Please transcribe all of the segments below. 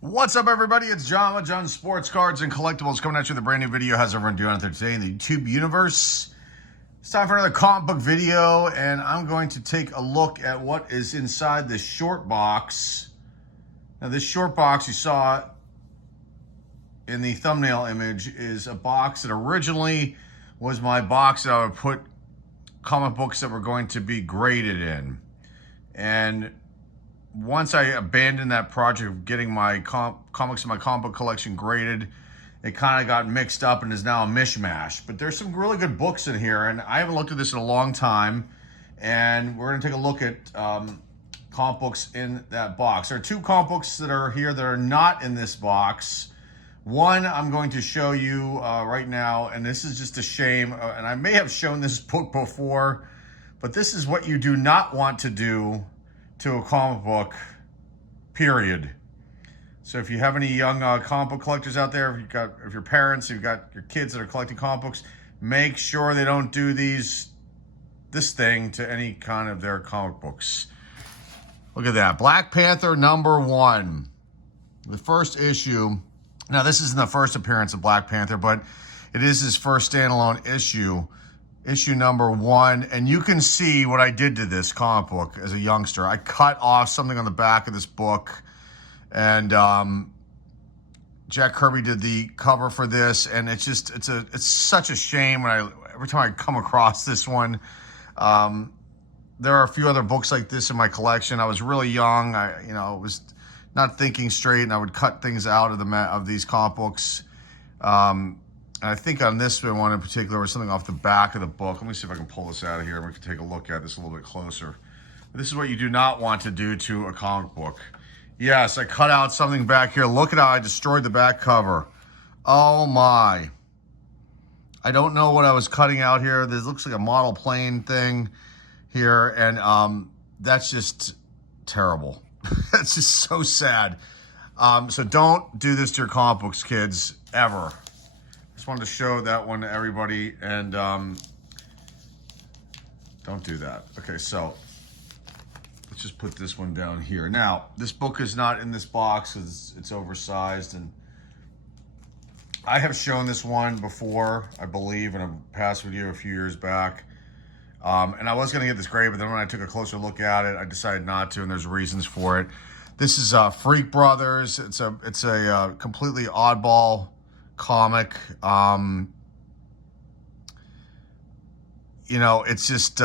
What's up, everybody? It's John with John Sports Cards and Collectibles coming at you with a brand new video. How's everyone doing out there today in the YouTube universe? It's time for another comic book video, and I'm going to take a look at what is inside this short box. Now, this short box you saw in the thumbnail image is a box that originally was my box that I would put comic books that were going to be graded in. And once I abandoned that project of getting my comics in my comic book collection graded, it kind of got mixed up and is now a mishmash. But there's some really good books in here, and I haven't looked at this in a long time. And we're going to take a look at comic books in that box. There are two comic books that are here that are not in this box. One I'm going to show you right now, and this is just a shame. And I may have shown this book before, but this is what you do not want to do to a comic book, period. So if you have any young comic book collectors out there, if your parents, you've got your kids that are collecting comic books, make sure they don't do this thing to any kind of their comic books. Look at that, Black Panther #1, the first issue. Now, this isn't the first appearance of Black Panther, but it is his first standalone issue. Issue #1, and you can see what I did to this comic book as a youngster. I cut off something on the back of this book, and Jack Kirby did the cover for this, and it's such a shame when every time I come across this one. There are a few other books like this in my collection. I was really young. I was not thinking straight, and I would cut things out of these comic books. And I think on this one in particular was something off the back of the book. Let me see if I can pull this out of here and we can take a look at this a little bit closer. But this is what you do not want to do to a comic book. Yes, I cut out something back here. Look at how I destroyed the back cover. Oh my. I don't know what I was cutting out here. This looks like a model plane thing here, and that's just terrible. That's just so sad. So don't do this to your comic books, kids, ever. Just wanted to show that one to everybody, and don't do that. Okay, so let's just put this one down here. Now, this book is not in this box because it's oversized, and I have shown this one before, I believe, in a past video a few years back. And I was going to get this graded, but then when I took a closer look at it, I decided not to, and there's reasons for it. This is Freak Brothers. It's a completely oddball comic. It's just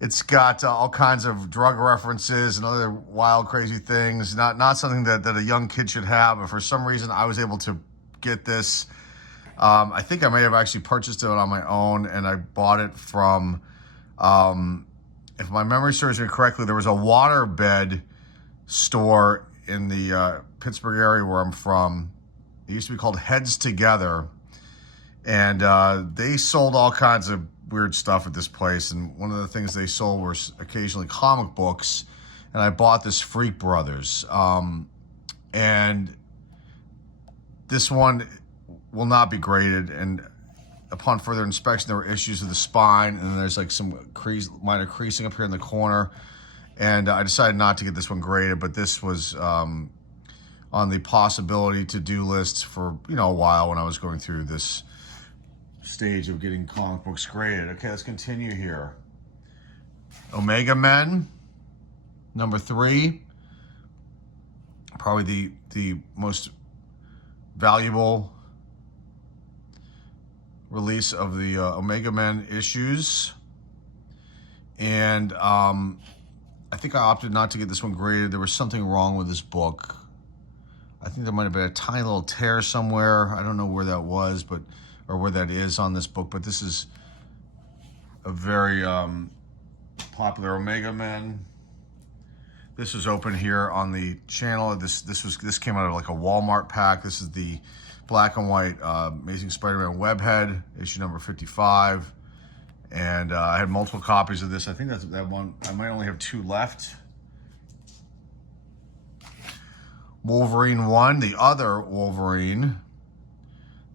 it's got all kinds of drug references and other wild, crazy things. Not something that a young kid should have, but for some reason I was able to get this. I think I may have actually purchased it on my own, and I bought it from, if my memory serves me correctly, there was a waterbed store in the Pittsburgh area where I'm from. It used to be called Heads Together, and they sold all kinds of weird stuff at this place, and one of the things they sold were occasionally comic books, and I bought this Freak Brothers, and this one will not be graded, and upon further inspection there were issues with the spine, and there's like some minor creasing up here in the corner, and I decided not to get this one graded, but this was on the possibility to-do lists for a while when I was going through this stage of getting comic books graded. Okay, let's continue here. Omega Men #3, probably the most valuable release of the Omega Men issues, and I think I opted not to get this one graded. There was something wrong with this book. I think there might have been a tiny little tear somewhere. I don't know where that was, or where that is on this book, but this is a very popular Omega Men. This was open here on the channel. This came out of like a Walmart pack. This is the black and white Amazing Spider-Man Webhead, issue #55. And I had multiple copies of this. I think that's that one. I might only have 2 left. Wolverine 1, the other Wolverine.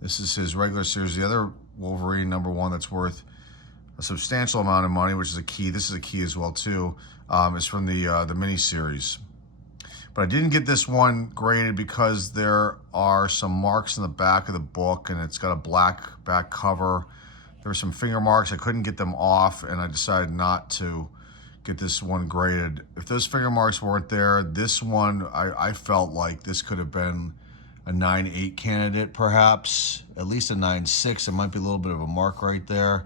This is his regular series. The other Wolverine #1 that's worth a substantial amount of money, which is a key. This is a key as well too. Is from the mini series. But I didn't get this one graded because there are some marks in the back of the book, and it's got a black back cover. There were some finger marks. I couldn't get them off, and I decided not to get this one graded. If those finger marks weren't there, this one, I felt like this could have been a 9.8 candidate, perhaps, at least a 9.6. It might be a little bit of a mark right there,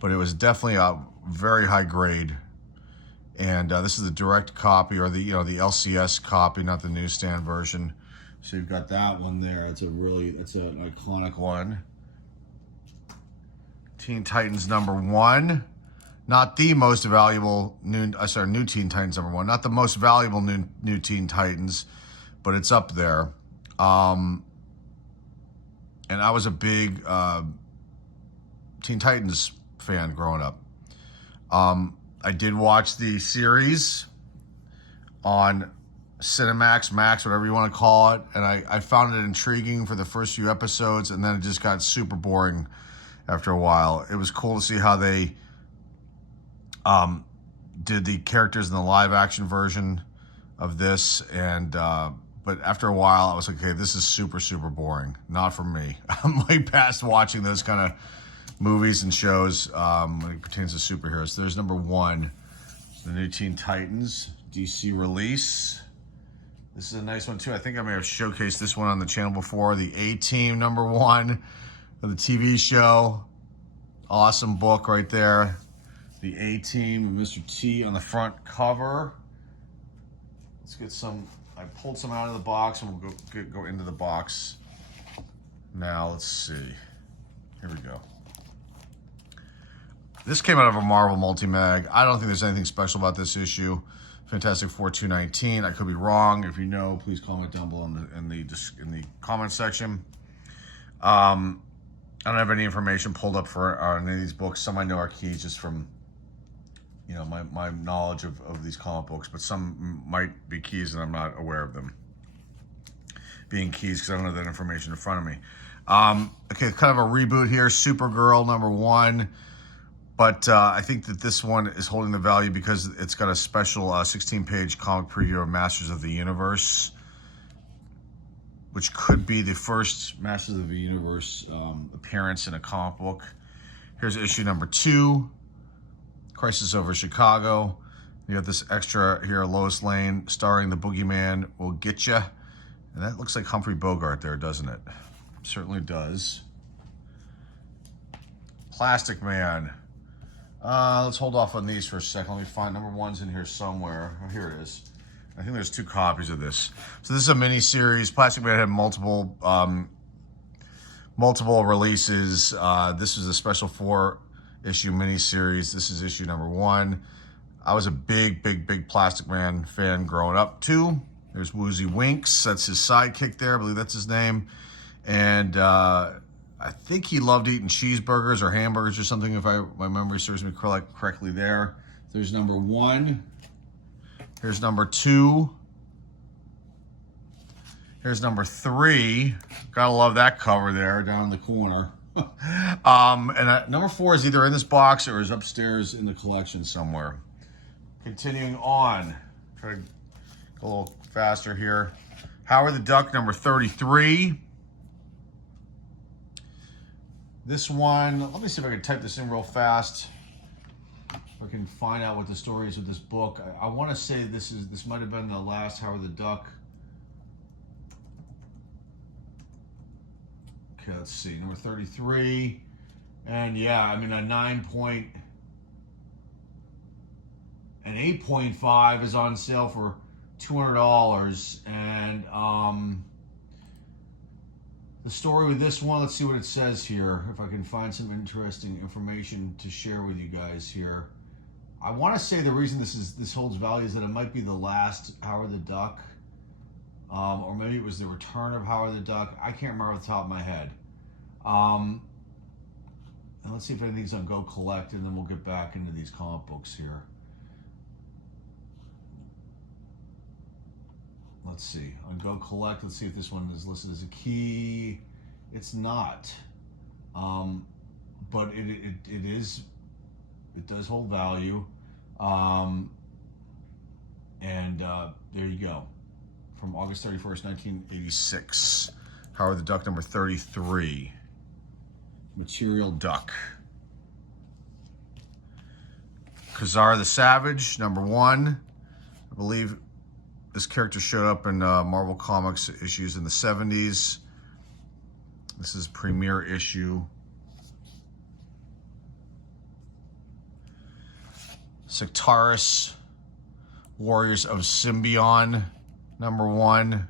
but it was definitely a very high grade. And this is the direct copy, or the the LCS copy, not the newsstand version. So you've got that one there. It's an iconic one. Teen Titans #1, not the most valuable new Teen Titans #1, not the most valuable new Teen Titans, but it's up there. And I was a big Teen Titans fan growing up. I did watch the series on Cinemax, Max, whatever you want to call it, and I found it intriguing for the first few episodes, and then it just got super boring after a while. It was cool to see how they did the characters in the live action version of this, and but after a while I was like, okay, this is super, super boring. Not for me. I'm like past watching those kind of movies and shows when it pertains to superheroes. So there's #1, the new Teen Titans DC release. This is a nice one too. I think I may have showcased this one on the channel before. The A-Team #1 of the TV show. Awesome book right there. The A-Team, Mr. T on the front cover. Let's get some. I pulled some out of the box, and we'll go into the box now. Let's see. Here we go. This came out of a Marvel multi-mag. I don't think there's anything special about this issue. Fantastic Four 219. I could be wrong. If you know, please comment down below in the comment section. I don't have any information pulled up for any of these books. Some I know are keys just from my knowledge of these comic books, but some might be keys and I'm not aware of them being keys because I don't have that information in front of me. Okay, kind of a reboot here. Supergirl #1. But I think that this one is holding the value because it's got a special 16-page comic preview of Masters of the Universe, which could be the first Masters of the Universe appearance in a comic book. Here's issue #2, Crisis Over Chicago. You got this extra here, Lois Lane, starring the Boogeyman Will Get Ya. And that looks like Humphrey Bogart there, doesn't it? Certainly does. Plastic Man. Let's hold off on these for a second. Let me find #1's in here somewhere. Oh, here it is. I think there's 2 copies of this. So this is a mini series. Plastic Man had multiple releases. This is a special 4-issue mini series. This is issue #1. I was a big Plastic Man fan growing up too. There's Woozy Winks. That's his sidekick there. I believe that's his name. And I think he loved eating cheeseburgers or hamburgers or something, if my memory serves me correctly there. There's #1. Here's #2. Here's #3. Gotta love that cover there down in the corner. And #4 is either in this box or is upstairs in the collection somewhere. Continuing on. Try to go a little faster here. Howard the Duck #33. This one, let me see if I can type this in real fast. If I can find out what the story is with this book. I want to say this might have been the last Howard the Duck. Okay, let's see, #33. And yeah, I mean an 8.5 is on sale for $200. And the story with this one, let's see what it says here. If I can find some interesting information to share with you guys here. I want to say the reason this holds value is that it might be the last Howard the Duck, or maybe it was the return of Howard the Duck. I can't remember off the top of my head. And let's see if anything's on Go Collect, and then we'll get back into these comic books here. Let's see, on Go Collect, let's see if this one is listed as a key. It's not, but it does hold value. And there you go. from August 31st, 1986. Howard the Duck, number 33. Material Duck. Khazar the Savage, number 1. I believe this character showed up in Marvel Comics issues in the 70s. This is premiere issue. Sectaris, Warriors of Symbion, number 1.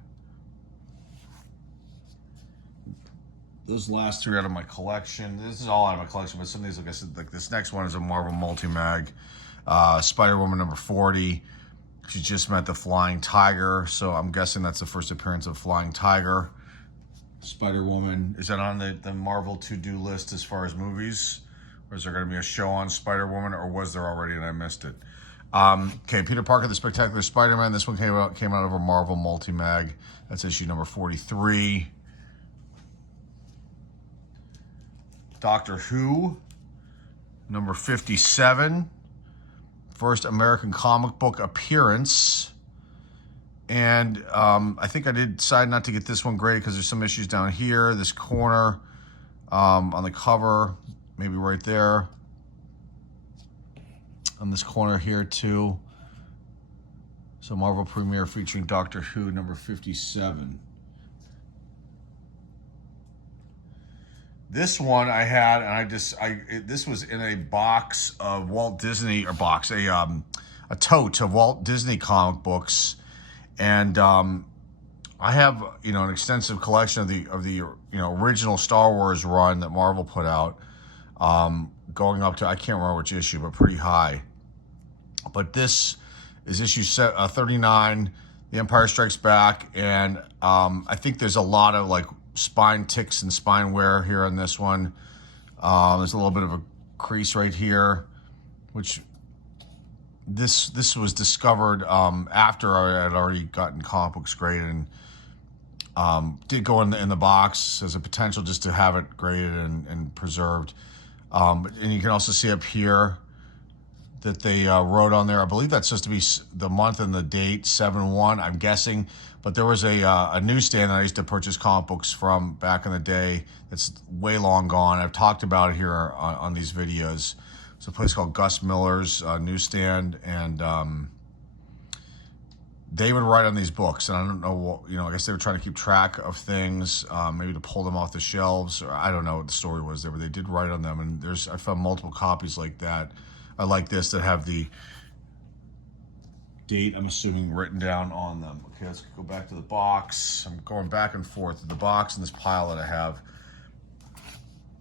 Those last 3 out of my collection. This is all out of my collection, but some of these, like I said, like this next one is a Marvel multi-mag. Spider-Woman, number 40. She just met the Flying Tiger, so I'm guessing that's the first appearance of Flying Tiger. Spider-Woman, is that on the Marvel to-do list as far as movies? Or is there going to be a show on Spider-Woman, or was there already and I missed it? Okay, Peter Parker, the Spectacular Spider-Man. This one came out of a Marvel multi-mag. That's issue number 43. Doctor Who, number 57. First American comic book appearance. And I think I did decide not to get this one graded because there's some issues down here, this corner on the cover, maybe right there. On this corner here too. So Marvel premiere featuring Doctor Who, number 57. This one I had, and this was in a box of Walt Disney, a tote of Walt Disney comic books, and I have an extensive collection of the original Star Wars run that Marvel put out, going up to, I can't remember which issue, but pretty high. But this is issue 39, The Empire Strikes Back, and I think there's a lot of like spine ticks and spine wear here on this one. There's a little bit of a crease right here, which this was discovered after I had already gotten comic books graded, and did go in the box as a potential just to have it graded and preserved. And you can also see up here that they wrote on there, I believe that's supposed to be the month and the date, 7/1, I'm guessing. But there was a newsstand that I used to purchase comic books from back in the day that's way long gone. I've talked about it here on these videos. It's a place called Gus Miller's newsstand, and they would write on these books. And I don't know what, I guess they were trying to keep track of things, maybe to pull them off the shelves, or I don't know what the story was there, but they did write on them. And I found multiple copies like that. I like this that have the date, I'm assuming, written down on them. Okay, let's go back to the box. I'm going back and forth to the box and this pile that I have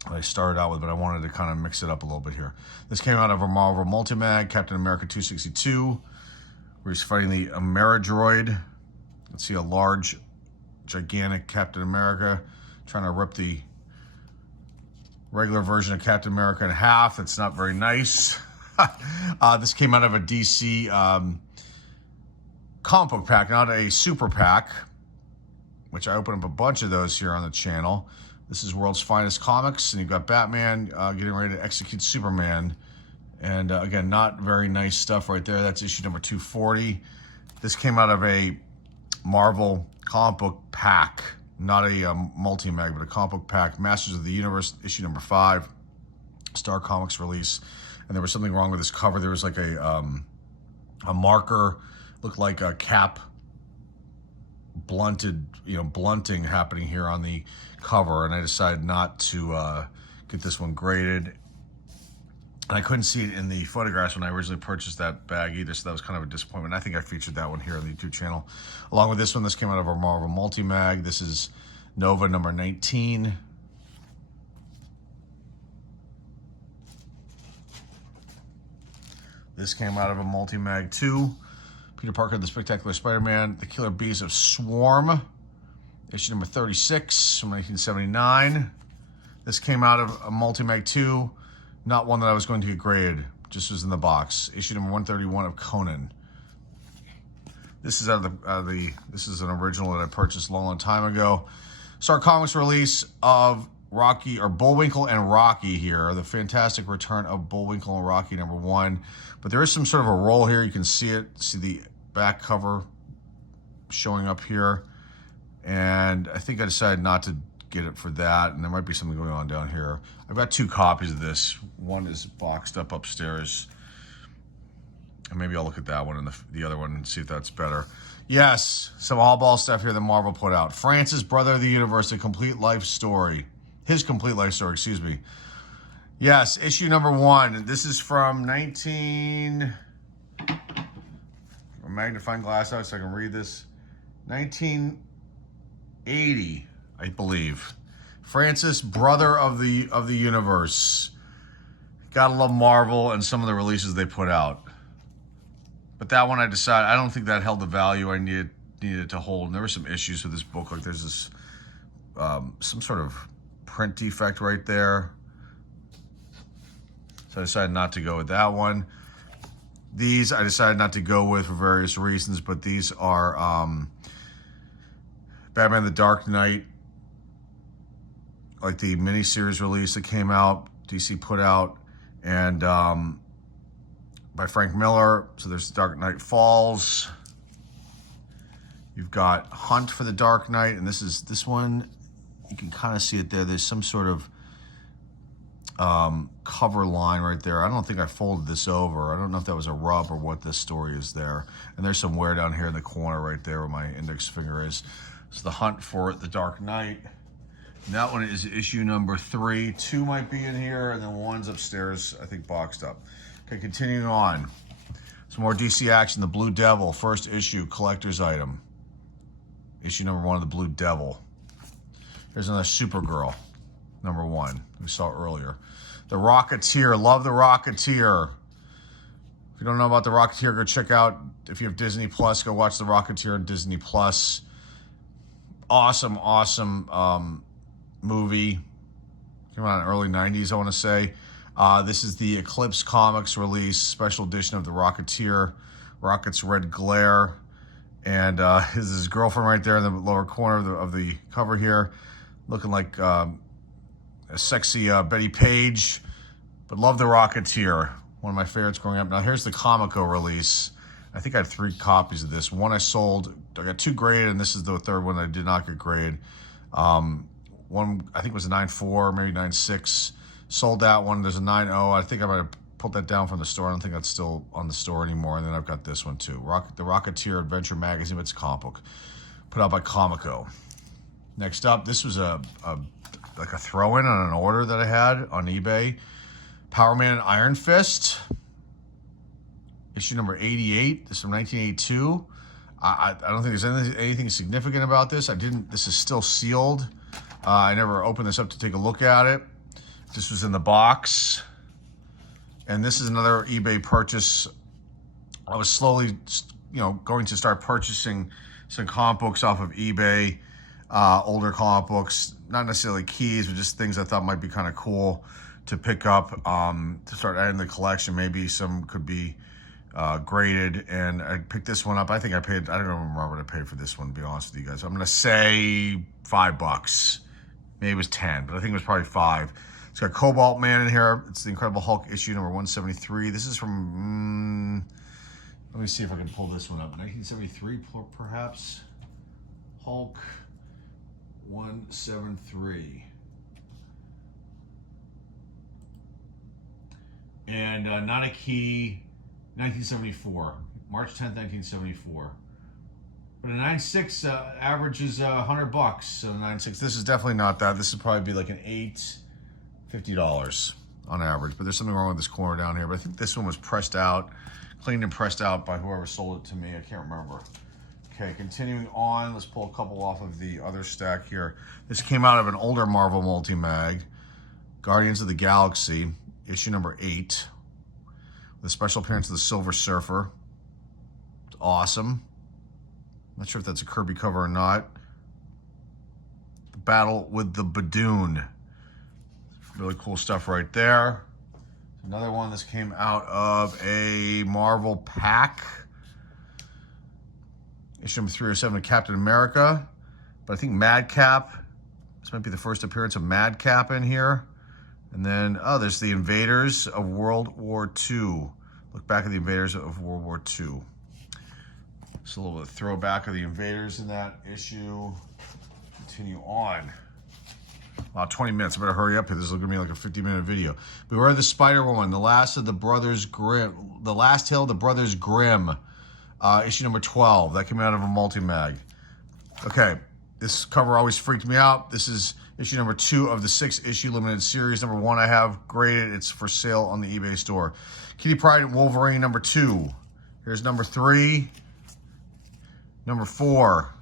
that I started out with, but I wanted to kind of mix it up a little bit here. This came out of a Marvel Multimag, Captain America 262, where he's fighting the Ameridroid. Let's see a large, gigantic Captain America trying to rip the regular version of Captain America in half. It's not very nice. This came out of a DC comic book pack, not a super pack, which I opened up a bunch of those here on the channel. This is World's Finest Comics, and you've got Batman getting ready to execute Superman. And again, not very nice stuff right there. That's issue number 240. This came out of a Marvel comic book pack, not a multi-mag, but a comic book pack. Masters of the Universe, issue number 5, Star Comics release. And there was something wrong with this cover. There was like a marker, looked like a cap blunting happening here on the cover, and I decided not to get this one graded. And I couldn't see it in the photographs when I originally purchased that bag either, so that was kind of a disappointment. I think I featured that one here on the YouTube channel. Along with this one, this came out of our Marvel Multi-Mag. This is Nova number 19. This came out of a Multi-Mag too. Peter Parker, the Spectacular Spider-Man, The Killer Bees of Swarm, issue number 36 from 1979. This came out of a Multi-Mag 2, not one that I was going to get graded, just was in the box. Issue number 131 of Conan. This is this is an original that I purchased a long time ago. Star Comics release of Bullwinkle and Rocky here, the fantastic return of Bullwinkle and Rocky number 1. But there is some sort of a roll here. You can see it. See the back cover showing up here. And I think I decided not to get it for that. And there might be something going on down here. I've got 2 copies of this. One is boxed up upstairs. And maybe I'll look at that one and the other one and see if that's better. Yes, some all-ball stuff here that Marvel put out. Francis, Brother of the Universe, a complete life story. His complete life story, excuse me. Yes, issue number 1. This is from a magnifying glass out so I can read this. 1980, I believe. Francis, Brother of the Universe. Gotta love Marvel and some of the releases they put out. But that one I decided, I don't think that held the value I needed it to hold. And there were some issues with this book. Like there's this, some sort of print defect right there. So I decided not to go with that one. These I decided not to go with for various reasons, but these are Batman the Dark Knight, like the miniseries release that came out, DC put out, and by Frank Miller. So there's Dark Knight Falls. You've got Hunt for the Dark Knight, and this one, you can kind of see it there. There's some sort of cover line right there. I don't think I folded this over. I don't know if that was a rub or what this story is there. And there's some wear down here in the corner right there where my index finger is. So the Hunt for the Dark Knight. And that one is issue number 3. 2 might be in here, and then 1's upstairs, I think, boxed up. Okay, continuing on. Some more DC action. The Blue Devil, first issue, collector's item. Issue number 1 of the Blue Devil. Here's another Supergirl, number 1, we saw earlier. The Rocketeer, love the Rocketeer. If you don't know about the Rocketeer, go check out, if you have Disney Plus, go watch the Rocketeer on Disney Plus. Awesome, awesome movie. Came out in the early 90s, I want to say. This is the Eclipse Comics release, special edition of the Rocketeer, Rocket's Red Glare. And his girlfriend right there in the lower corner of the cover here, looking like a sexy Betty Page. But love the Rocketeer, one of my favorites growing up. Now here's the Comico release. I think I had 3 copies of this. One I sold, I got 2 graded, and this is the 3rd one that I did not get graded. One, I think it was a 9.4, maybe 9.6. Sold that one. There's a 9.0. I think I might have pulled that down from the store. I don't think that's still on the store anymore. And then I've got this one too. The Rocketeer Adventure Magazine. It's a comic book put out by Comico. Next up, this was like a throw-in on an order that I had on eBay. Power Man and Iron Fist. Issue number 88. This is from 1982. I don't think there's anything significant about this. This is still sealed. I never opened this up to take a look at it. This was in the box. And this is another eBay purchase. I was slowly, going to start purchasing some comic books off of eBay, older comic books, not necessarily keys, but just things I thought might be kind of cool to pick up, to start adding to the collection. Maybe some could be graded, and I picked this one up. I think I paid, I don't remember what I paid for this one, to be honest with you guys. I'm going to say $5. Maybe it was 10, but I think it was probably 5. It's got Cobalt Man in here. It's the Incredible Hulk issue number 173. This is from, let me see if I can pull this one up. 1973, perhaps. Hulk 173. And not a key, 1974. March 10th, 1974. But a 9.6 averages $100. So 9.6. This is definitely not that. This would probably be like an $50 on average. But there's something wrong with this corner down here. But I think this one was pressed out, cleaned and pressed out by whoever sold it to me. I can't remember. Okay, continuing on. Let's pull a couple off of the other stack here. This came out of an older Marvel multi-mag. Guardians of the Galaxy, issue number 8. With a special appearance of the Silver Surfer. It's awesome. Not sure if that's a Kirby cover or not. The Battle with the Badoon. Really cool stuff right there. Another one that's came out of a Marvel pack. Issue number 307 of Captain America. But I think Madcap. This might be the first appearance of Madcap in here. And then, there's the Invaders of World War II. Look back at the Invaders of World War II. Just a little bit of throwback of the invaders in that issue. Continue on. Wow, 20 minutes. I better hurry up here. This is going to be like a 50-minute video. Beware the Spider-Woman, The Last of the Brothers Grimm. The Last Tale of the Brothers Grimm. Issue number 12. That came out of a multi-mag. Okay, this cover always freaked me out. This is issue number 2 of the 6-issue limited series. Number 1 I have graded. It's for sale on the eBay store. Kitty Pryde and Wolverine number 2. Here's number 3. Number 4.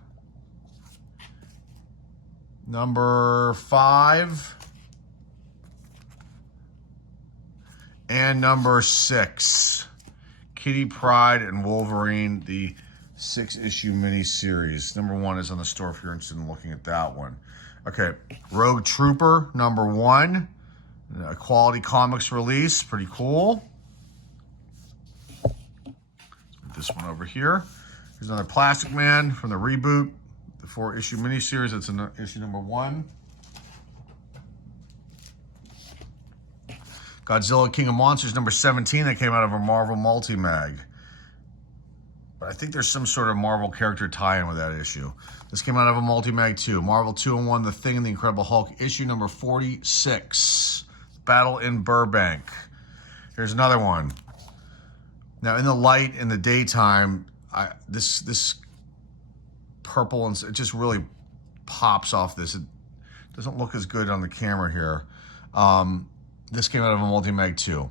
Number 5. And number 6. Kitty Pryde and Wolverine, the 6-issue mini-series. Number 1 is on the store if you're interested in looking at that one. Okay, Rogue Trooper, number 1. A Quality Comics release, pretty cool. This one over here. Here's another Plastic Man from the reboot, the 4-issue miniseries. That's in issue number 1. Godzilla King of Monsters number 17 that came out of a Marvel multi-mag. But I think there's some sort of Marvel character tie-in with that issue. This came out of a multi-mag too. Marvel 2-in-1, The Thing and the Incredible Hulk, issue number 46. Battle in Burbank. Here's another one. Now in the light, in the daytime, this purple, and it just really pops off this. It doesn't look as good on the camera here. This came out of a multi-mag too.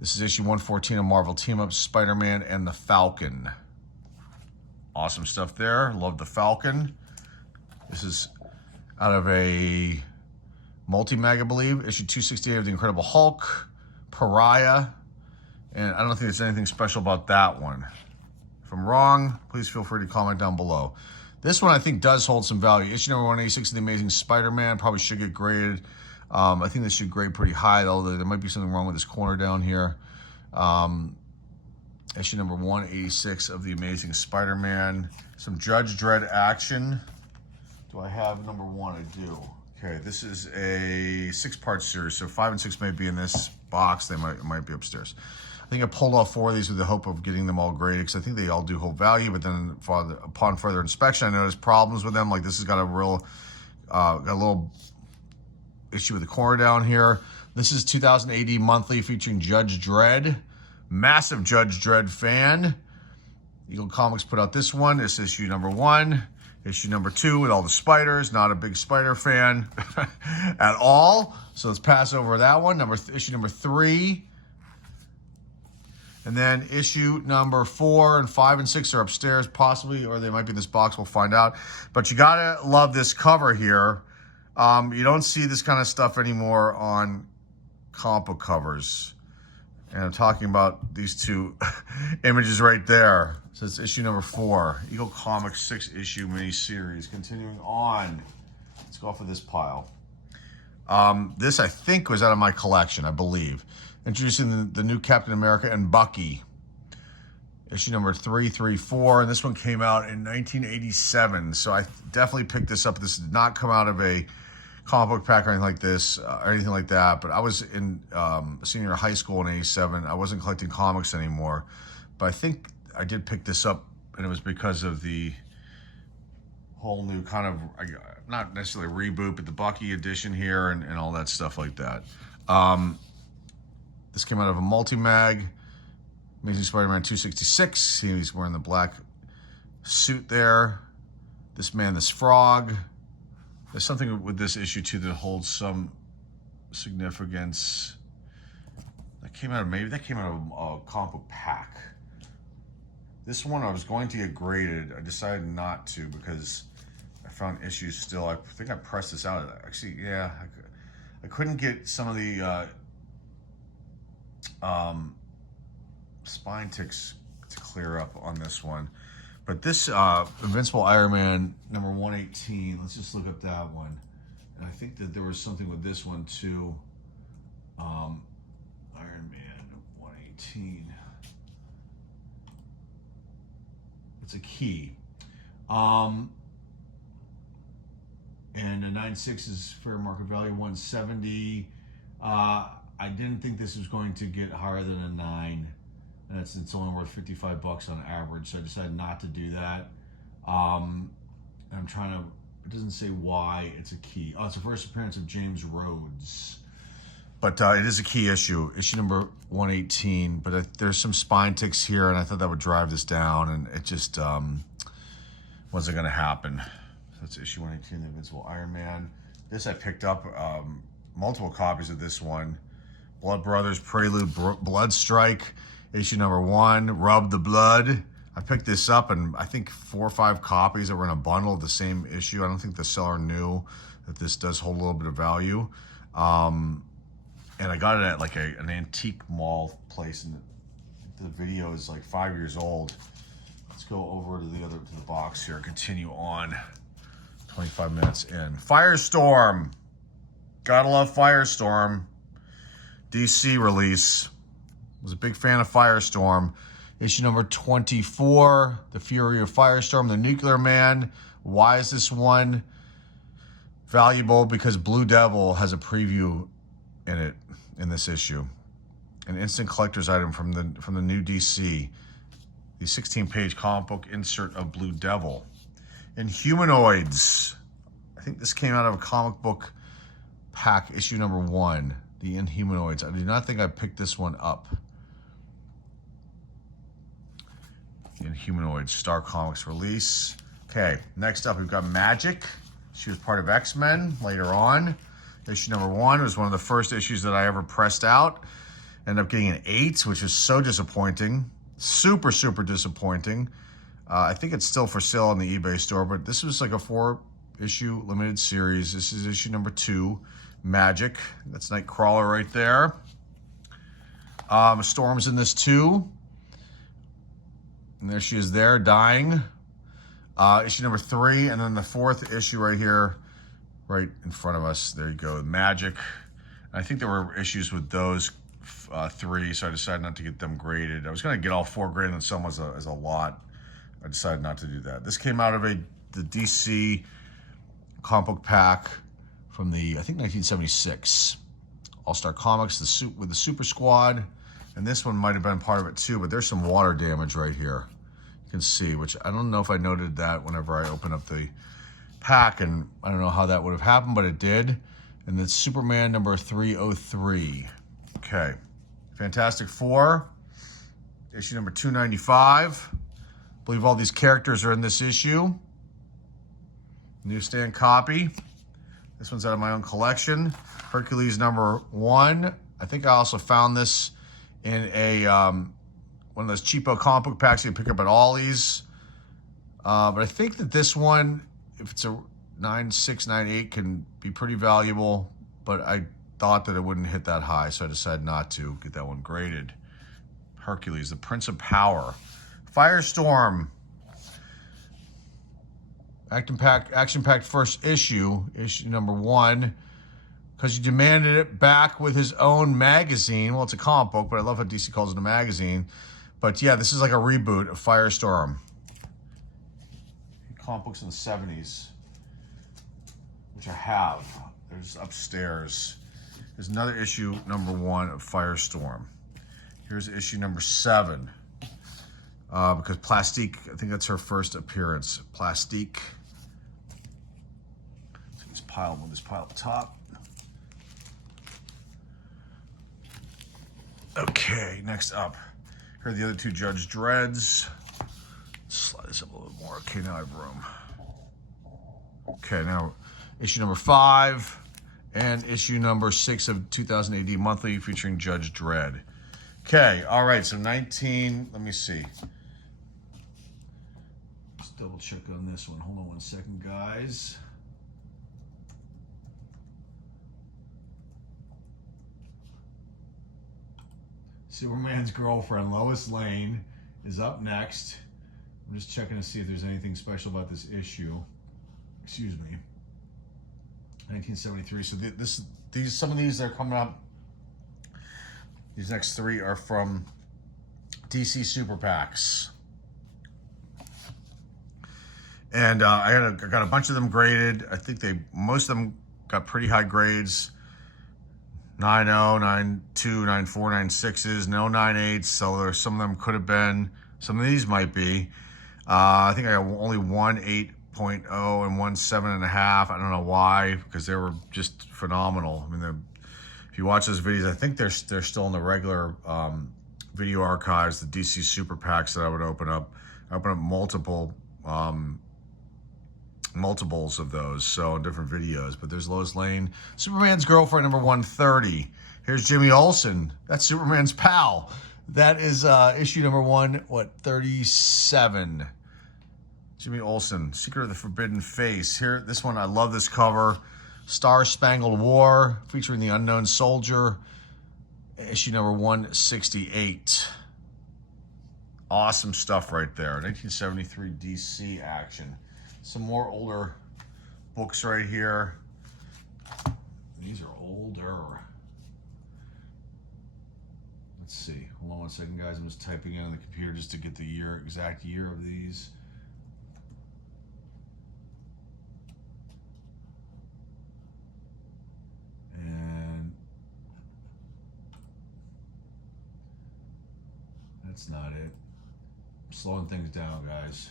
This is issue 114 of Marvel Team Up, Spider-Man and the Falcon. Awesome stuff there. Love the Falcon. This is out of a multi-mag, I believe. Issue 268 of the Incredible Hulk, Pariah. And I don't think there's anything special about that one. If I'm wrong, please feel free to comment down below. This one I think does hold some value. Issue number 186 of The Amazing Spider-Man. Probably should get graded. I think this should grade pretty high, although there might be something wrong with this corner down here. Issue number 186 of The Amazing Spider-Man. Some Judge Dredd action. Do I have number 1? I do. Okay, this is a 6-part series, so 5 and 6 may be in this box. It might be upstairs. I think I pulled off 4 of these with the hope of getting them all graded, because I think they all do hold value, but then upon further inspection, I noticed problems with them. Like this has got a real, got a little issue with the corner down here. This is 2000 AD monthly featuring Judge Dredd. Massive Judge Dredd fan. Eagle Comics put out this one. This is issue number 1. Issue number 2 with all the spiders. Not a big spider fan at all. So let's pass over that one. Issue number 3. And then issue number 4 and 5 and 6 are upstairs possibly, or they might be in this box. We'll find out. But you gotta love this cover here. You don't see this kind of stuff anymore on comic book covers. And I'm talking about these 2 images right there. So it's issue number 4. Eagle Comics 6-issue mini-series. Continuing on. Let's go off of this pile. This, I think, was out of my collection, I believe. Introducing the new Captain America and Bucky. Issue number 334. And this one came out in 1987. So I definitely picked this up. This did not come out of a comic book pack or anything like this, or anything like that. But I was in senior high school in 87. I wasn't collecting comics anymore. But I think I did pick this up, and it was because of the whole new kind of, not necessarily reboot, but the Bucky edition here and all that stuff like that. This came out of a multi-mag. Amazing Spider-Man 266. He's wearing the black suit there. This Man, This Frog. There's something with this issue too that holds some significance. That came out of a comic book pack. This one I was going to get graded. I decided not to because I found issues still. I think I pressed this out. Actually, yeah, I couldn't get some of the spine ticks to clear up on this one. But this Invincible Iron Man number 118, let's just look up that one. And I think that there was something with this one too. Iron Man 118. It's a key. And a 96 is fair market value, 170. I didn't think this was going to get higher than a 9. and it's only worth $55 on average. So I decided not to do that. I'm trying to. It doesn't say why it's a key. Oh, it's the first appearance of James Rhodes. But it is a key issue number 118. But there's some spine ticks here, and I thought that would drive this down, and it just wasn't going to happen. So it's issue 118, the Invincible Iron Man. This I picked up multiple copies of this one. Blood Brothers, Prelude, Blood Strike, issue number 1, Rub the Blood. I picked this up, and I think 4 or 5 copies that were in a bundle of the same issue. I don't think the seller knew that this does hold a little bit of value. And I got it at like an antique mall place, and the video is like 5 years old. Let's go over to the box here. Continue on. 25 minutes in. Firestorm. Gotta love Firestorm. DC release. Was a big fan of Firestorm. Issue number 24, The Fury of Firestorm, The Nuclear Man. Why is this one valuable? Because Blue Devil has a preview in it in this issue. An instant collector's item from the new DC. The 16-page comic book insert of Blue Devil. Inhumanoids. I think this came out of a comic book pack, issue number 1. The Inhumanoids. I do not think I picked this one up. The Inhumanoids, Star Comics release. Okay, next up we've got Magic. She was part of X-Men later on. Issue number 1 was one of the first issues that I ever pressed out. Ended up getting an 8, which is so disappointing. Super, super disappointing. I think it's still for sale on the eBay store, but this was like a 4-issue limited series. This is issue number 2, Magic. That's Nightcrawler right there. Storm's in this too. And there she is there, dying. Issue number 3, and then the 4th issue right here, right in front of us. There you go, Magic. I think there were issues with those 3, so I decided not to get them graded. I was going to get all 4 graded and sell them as a lot. I decided not to do that. This came out of the DC comic book pack from I think 1976. All-Star Comics, with the Super Squad. And this one might have been part of it too, but there's some water damage right here. You can see, which I don't know if I noted that whenever I opened up the pack, and I don't know how that would have happened, but it did. And it's Superman number 303. Okay. Fantastic Four, issue number 295. I believe all these characters are in this issue. Newsstand copy. This one's out of my own collection. Hercules number 1. I think I also found this in a one of those cheapo comic book packs you can pick up at Ollie's. But I think that this one, if it's a 9698, can be pretty valuable, but I thought that it wouldn't hit that high, so I decided not to get that one graded. Hercules, the Prince of Power. Firestorm. Action-packed first issue number 1, because he demanded it back with his own magazine. Well, it's a comic book, but I love how DC calls it a magazine. But yeah, this is like a reboot of Firestorm. Comic books in the 70s, which I have. There's upstairs. There's another issue number 1 of Firestorm. Here's issue number 7. Because Plastique, I think that's her first appearance. Plastique. So this pile up top. Okay, next up. Here are the other 2 Judge Dreads. Slide this up a little more. Okay, now I have room. Okay, now issue number 5 and issue number 6 of 2000 AD Monthly featuring Judge Dredd. Okay, all right, so 19, let me see. Let's double check on this one. Hold on 1 second, guys. Superman's girlfriend, Lois Lane, is up next. I'm just checking to see if there's anything special about this issue. Excuse me. 1973. So some of these that are coming up. These next 3 are from DC Super Packs. And I got a bunch of them graded. I think most of them got pretty high grades. 9.0, 9.2, 9.4, 9.6s, no 9.8s. So there's some of them could have been. Some of these might be. I think I got only one 8.0 and one 7.5. I don't know why, because they were just phenomenal. I mean, if you watch those videos, I think they're still in the regular video archives, the DC Super Packs that I would open up. I open up multiples of those, so different videos. But there's Lois Lane, Superman's girlfriend, number 130. Here's Jimmy Olsen. That's Superman's pal. That is issue number 37. Jimmy Olsen, Secret of the Forbidden Face. Here, this one, I love this cover. Star Spangled War, featuring the Unknown Soldier. Issue number 168. Awesome stuff right there. 1973 DC action. Some more older books right here. These are older. Let's see. Hold on one second, guys. I'm just typing in on the computer just to get the exact year of these. And that's not it. I'm slowing things down, guys.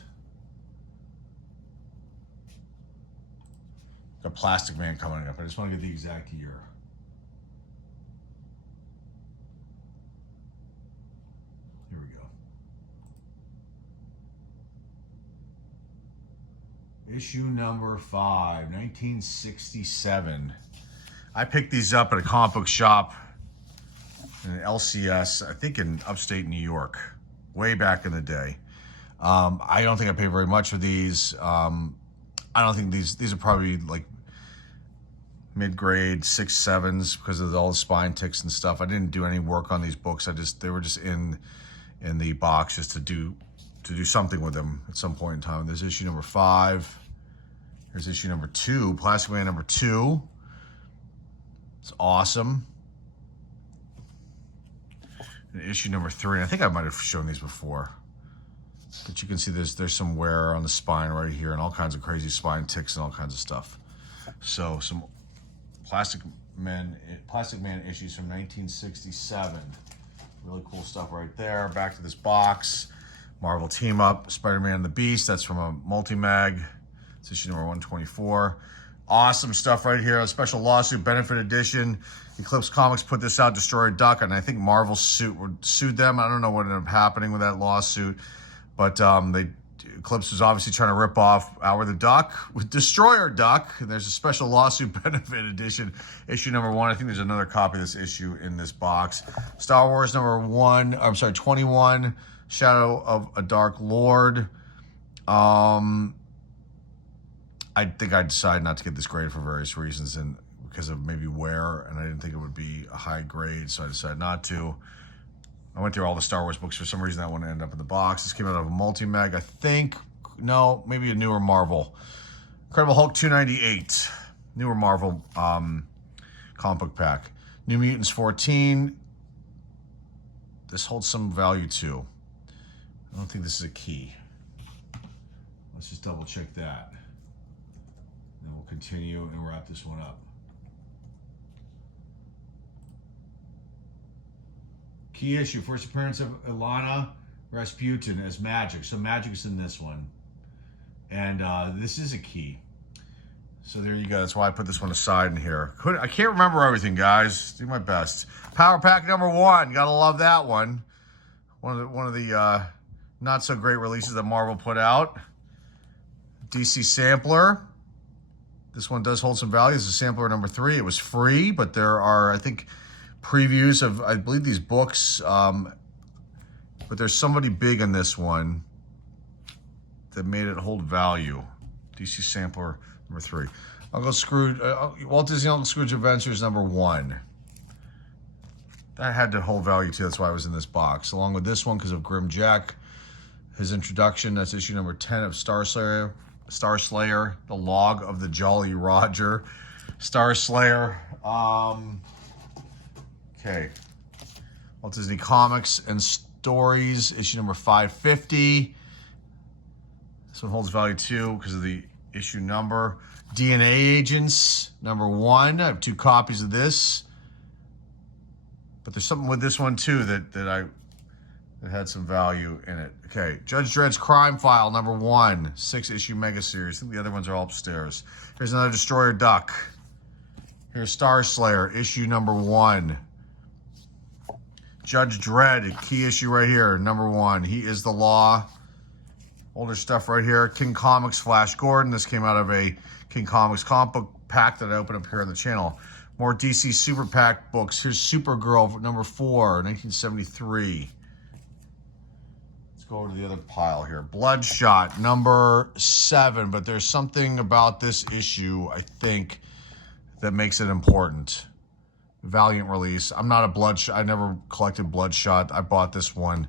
Got Plastic Man coming up. I just want to get the exact year. Here we go. Issue number 5, 1967. I picked these up at a comic book shop in an LCS, I think in upstate New York, way back in the day. I don't think I paid very much for these. I don't think these are probably like mid-grade 6, 7s because of all the spine ticks and stuff. I didn't do any work on these books. They were just in the box just to do something with them at some point in time. There's issue number 5. Here's issue number 2, Plastic Man number 2. It's awesome. And issue number 3. And I think I might have shown these before. But you can see there's some wear on the spine right here and all kinds of crazy spine ticks and all kinds of stuff. So some Plastic Man issues from 1967. Really cool stuff right there. Back to this box. Marvel Team Up, Spider-Man and the Beast. That's from a multi-mag. It's issue number 124. Awesome stuff right here. A special lawsuit benefit edition. Eclipse Comics put this out, Destroyer Duck, and I think Marvel sued them. I don't know what ended up happening with that lawsuit. But Eclipse was obviously trying to rip off Howard the Duck with Destroyer Duck. And there's a special lawsuit benefit edition, issue number 1. I think there's another copy of this issue in this box. Star Wars number 21, Shadow of a Dark Lord. I think I decided not to get this grade for various reasons and because of maybe wear, and I didn't think it would be a high grade, so I decided not to. I went through all the Star Wars books. For some reason, that one ended up in the box. This came out of a multi-mag, I think. No, maybe a newer Marvel. Incredible Hulk 298. Newer Marvel comic book pack. New Mutants 14. This holds some value, too. I don't think this is a key. Let's just double check that. Then we'll continue and wrap this one up. Key issue, first appearance of Ilana Rasputin as Magic. So Magic's in this one. And this is a key. So there you go. That's why I put this one aside in here. I can't remember everything, guys. Do my best. Power Pack number 1. Gotta love that one. One of the not so great releases that Marvel put out. DC Sampler. This one does hold some value. This is Sampler number 3. It was free, but there are, I think, previews of, I believe, these books, but there's somebody big in this one that made it hold value. DC Sampler number 3. Uncle Scrooge, Walt Disney Uncle Scrooge Adventures number 1. That had to hold value too. That's why I was in this box, along with this one because of Grim Jack. His introduction. That's issue number 10 of Star Slayer, The Log of the Jolly Roger, Star Slayer. Okay, Walt Disney Comics and Stories, issue number 550. This one holds value too because of the issue number. DNA Agents, number 1. I have 2 copies of this. But there's something with this one too that had some value in it. Okay, Judge Dredd's Crime File #1, 6-issue mega series. I think the other ones are all upstairs. Here's another Destroyer Duck. Here's Star Slayer, issue #1. Judge Dredd, key issue right here, #1. He is the Law. Older stuff right here. King Comics Flash Gordon. This came out of a King Comics comic book pack that I opened up here on the channel. More DC Super Pack books. Here's Supergirl, #4, 1973. Let's go over to the other pile here. Bloodshot, #7. But there's something about this issue, I think, that makes it important. Valiant release. I'm not a Bloodshot. I never collected Bloodshot. I bought this one.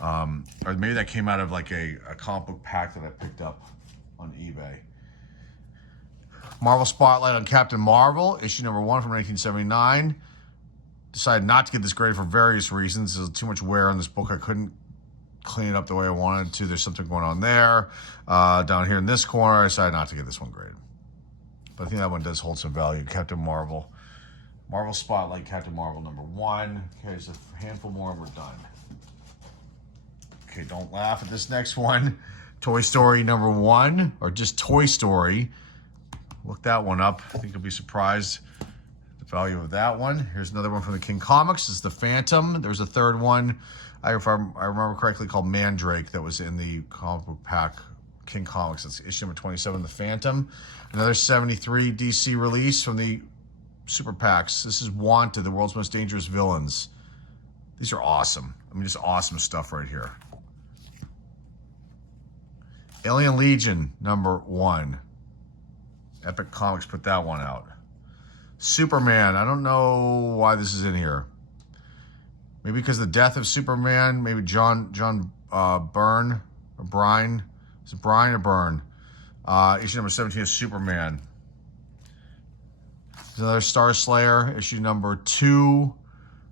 Or maybe that came out of like a comic book pack that I picked up on eBay. Marvel Spotlight on Captain Marvel, issue #1 from 1979. Decided not to get this graded for various reasons. There's too much wear on this book. I couldn't clean it up the way I wanted to. There's something going on there. Down here in this corner, I decided not to get this one graded. But I think that one does hold some value. Captain Marvel. Marvel Spotlight, Captain Marvel #1. Okay, there's a handful more and we're done. Okay, don't laugh at this next one. Toy Story #1, or just Toy Story. Look that one up. I think you'll be surprised at the value of that one. Here's another one from the King Comics. It's the Phantom. There's a third one, if I remember correctly, called Mandrake, that was in the comic book pack, King Comics. That's issue #27, the Phantom. Another 73 DC release from the Super Packs. This is Wanted, the World's Most Dangerous Villains. These are awesome. I mean, just awesome stuff right here. Alien Legion #1. Epic Comics put that one out. Superman. I don't know why this is in here. Maybe because of the death of Superman. Maybe John Byrne or Bryan. Is it Bryan or Byrne? Issue #17 is Superman. There's another Star Slayer, issue #2.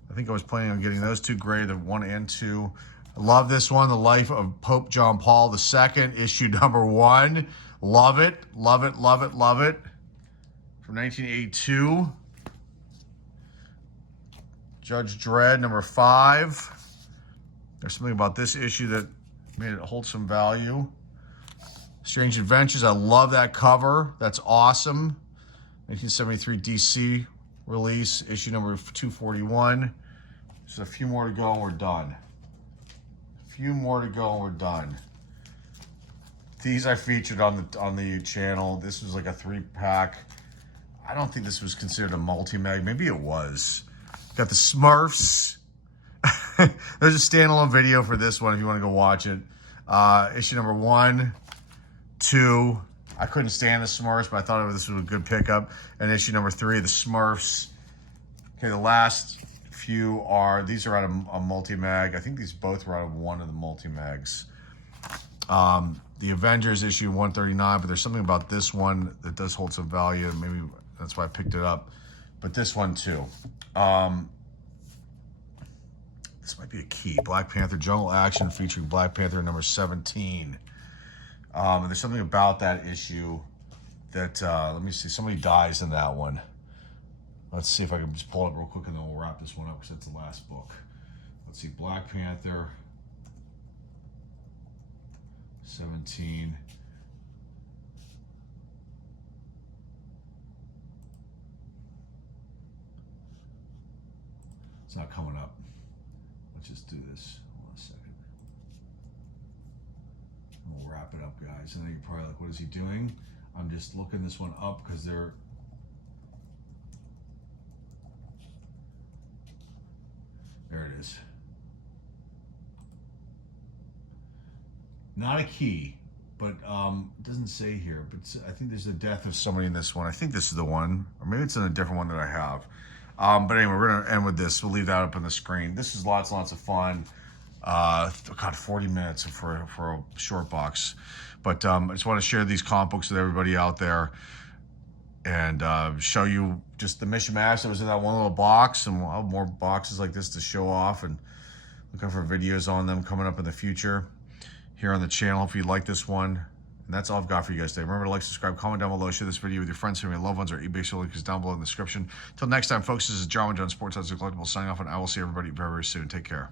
I think I was planning on getting those two graded, 1 and 2. I love this one, The Life of Pope John Paul II, issue #1. Love it, love it, love it, love it. From 1982. Judge Dredd #5. There's something about this issue that made it hold some value. Strange Adventures, I love that cover. That's awesome. 1973 DC release, issue #241. Just a few more to go and we're done. A few more to go and we're done. These I featured on the channel. This was like a 3-pack. I don't think this was considered a multi-mag. Maybe it was. Got the Smurfs. There's a standalone video for this one if you want to go watch it. Issue #1, 2. I couldn't stand the Smurfs, but I thought this was a good pickup. And issue #3, the Smurfs. Okay, the last few these are out of a multi-mag. I think these both were out of one of the multi-mags. The Avengers issue 139, but there's something about this one that does hold some value. Maybe that's why I picked it up. But this one too. This might be a key. Black Panther Jungle Action featuring Black Panther #17. And there's something about that issue that, let me see, somebody dies in that one. Let's see if I can just pull it real quick and then we'll wrap this one up because that's the last book. Let's see, Black Panther 17. It's not coming up. Let's just do this. Hold on a second. We'll wrap it up, guys. And then you're probably like, what is he doing? I'm just looking this one up because they're... There it is. Not a key, but it doesn't say here. But I think there's the death of somebody in this one. I think this is the one, or maybe it's in a different one that I have. But anyway, we're gonna end with this. We'll leave that up on the screen. This is lots and lots of fun. God, 40 minutes for a short box. But I just want to share these comic books with everybody out there and show you just the mishmash that was in that one little box. And we'll have more boxes like this to show off, and looking for videos on them coming up in the future here on the channel. If you like this one And that's all I've got for you guys today. Remember to like, subscribe, comment down below, share this video with your friends, family, loved ones. Our eBay link is down below in the description. Till next time, folks, this is John with John Sports Cards and Collectibles signing off, and I will see everybody very, very soon. Take care.